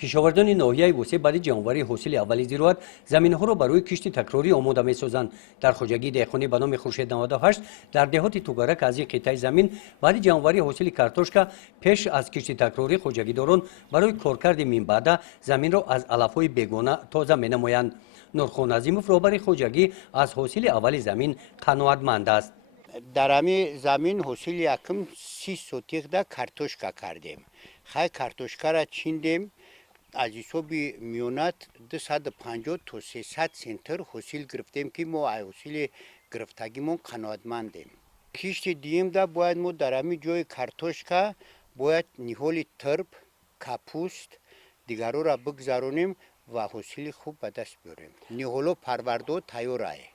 кишовардони ноҳияи вусеъ баъди ҷамъоварии ҳосили аввали зироат заминҳоро барои кишти такрорӣ омода месозанд. дар хоҷагии деҳқонӣ ба номи хуршед 98 дар деҳоти тугарак аз ин қитъаи замин баъди ҷамъоварии ҳосили картошка пеш аз кишти такрорӣ хоҷагидорон барои коркарди минбаъда заминро аз алафҳои бегона тоза менамоянд. нурхон азимов роҳбари хоҷагӣ аз ҳосили аввали замин қаноатманд аст. дар ҳамин замин ҳосили якум 30 сотиқда картошка кардем. хай картошкара чиндем аз ҳисоби миёнат 250 то 300 центр ҳосил гирифтем ки мо аз ҳосили гирифтагимон қаноатмандем. кишти дуюмда бояд мо дар ҳамин ҷои картошка бояд ниҳоли тирб, капуст дигарора бигзаронем ва ҳосили хуб ба даст биёрем. ниҳоло парвардо тайёр аст.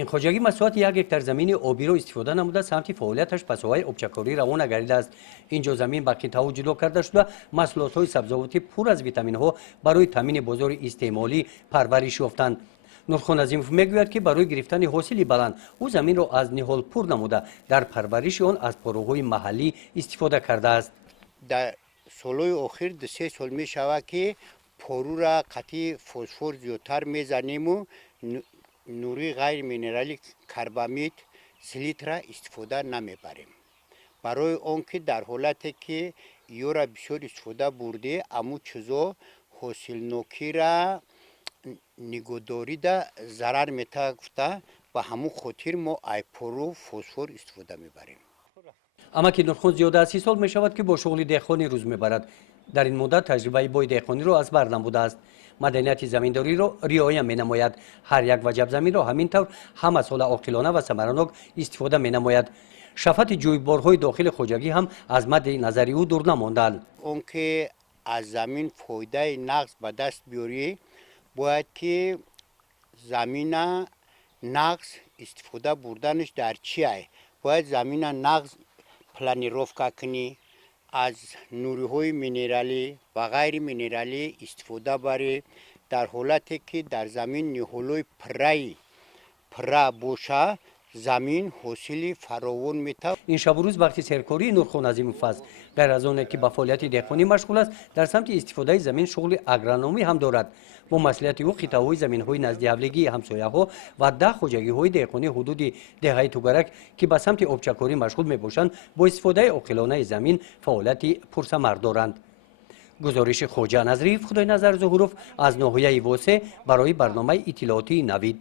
ин хоҷагӣ масоҳати 1 гектар замини обиро истифода намуда самти фаъолияташ ба соҳаи обчакорӣ равона гардидааст. ин ҷо замин ба қитъаҳо ҷудо карда шуда маҳсулотҳои сабзавотӣ пур аз витаминҳо барои таъмини бозори истеъмолӣ парвариш ёфтанд. нурхон азимов мегӯяд ки барои гирифтани ҳосили баланд ӯ заминро аз ниҳол пур намуда дар парвариши он аз поруҳои маҳаллӣ истифода кардааст. дар солҳои охир 2-3 сол мешавад ки порура қатъи фосфор зиёдтар мезанему нури ғайриминералӣ карбамид селитра истифода намебарем. барои он ки дар ҳолате ки ёра бисёр истифода бурде аму чизо ҳосилнокира нигоҳдорида зарар метавад гуфта ба ҳамун хотир мо ай пору фосфор истифода мебарем. амаки нурхон зиёда аз 30 сол мешавад ки бо шуғли деҳқонӣ рӯз мебарад. дар ин муддат таҷрибаи бои деҳқониро аз бар намудааст. маданияти заминдориро риоя менамояд. ҳар як ваҷаб заминро ҳамин тавр ҳама сола оқилона ва самаранок истифода менамояд. шафати ҷӯйборҳои дохили хоҷагӣ ҳам аз мадди назари ӯ дур намонданд. он ки аз замин фоидаи нағз ба даст биёрӣ бояд ки замина нағз истифода бурданаш дар чи ай бояд замина нағз планировка кунӣ аз нуриҳои минералӣ ва ғайриминералӣ истифода барӣ дар ҳолате ки дар замин ниҳолои пурра боша замин ҳосили фаровон метавад. ин шабу рӯз вақти серкории нурхон азимов аст. ғайр аз оне ки ба фаъолияти деҳқонӣ машғул аст дар самти истифодаи замин шуғли агрономӣ ҳам дорад. бо маслиҳати ӯ қитъаҳои заминҳои назди ҳавлигии ҳамсояҳо ва 10 хоҷагиҳои деҳқонӣ ҳудуди деҳаи тугарак ки ба самти обчакорӣ машғул мебошанд бо истифодаи оқилонаи замин фаъолияти пурсамар доранд. гузориши хоҷа назриев, худойназар зуҳуров аз ноҳияи восеъ барои барномаи иттилоотии Навид.